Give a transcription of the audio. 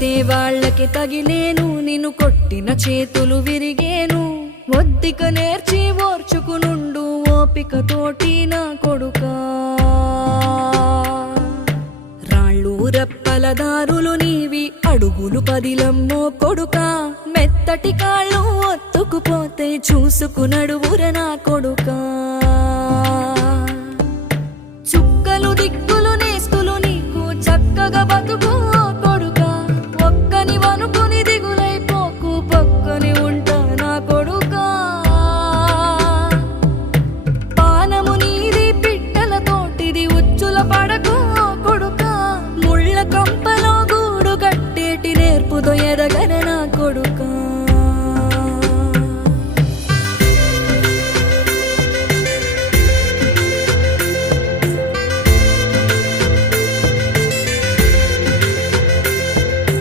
కొడితే వాళ్ళకి తగిలేను, నిన్ను కొట్టిన చేతులు విరిగేను. ఒద్దిక నేర్చి ఓర్చుకునుండు ఓపికతోటి నా కొడుకా. రాళ్ళు రెప్పల దారులు నీవి, అడుగులు పదిలమ్మో కొడుకా. మెత్తటి కాళ్ళు ఒత్తుకుపోతే చూసుకునడువుర నా కొడుకా. చుక్కలు దిక్కులు నేస్తులు నీకు చక్కగా బతుకు కొడుకా. ఒక్కని వనుకుని దిగులైపోకు, పక్కని ఉంటా నా కొడుకా. పానము నీది పిట్టలతోటిది, ఉచ్చుల పడకు కొడుకా. ముళ్ళ కంపలో గూడు కట్టేటి నేర్పుతో ఎదగన నా కొడుకా.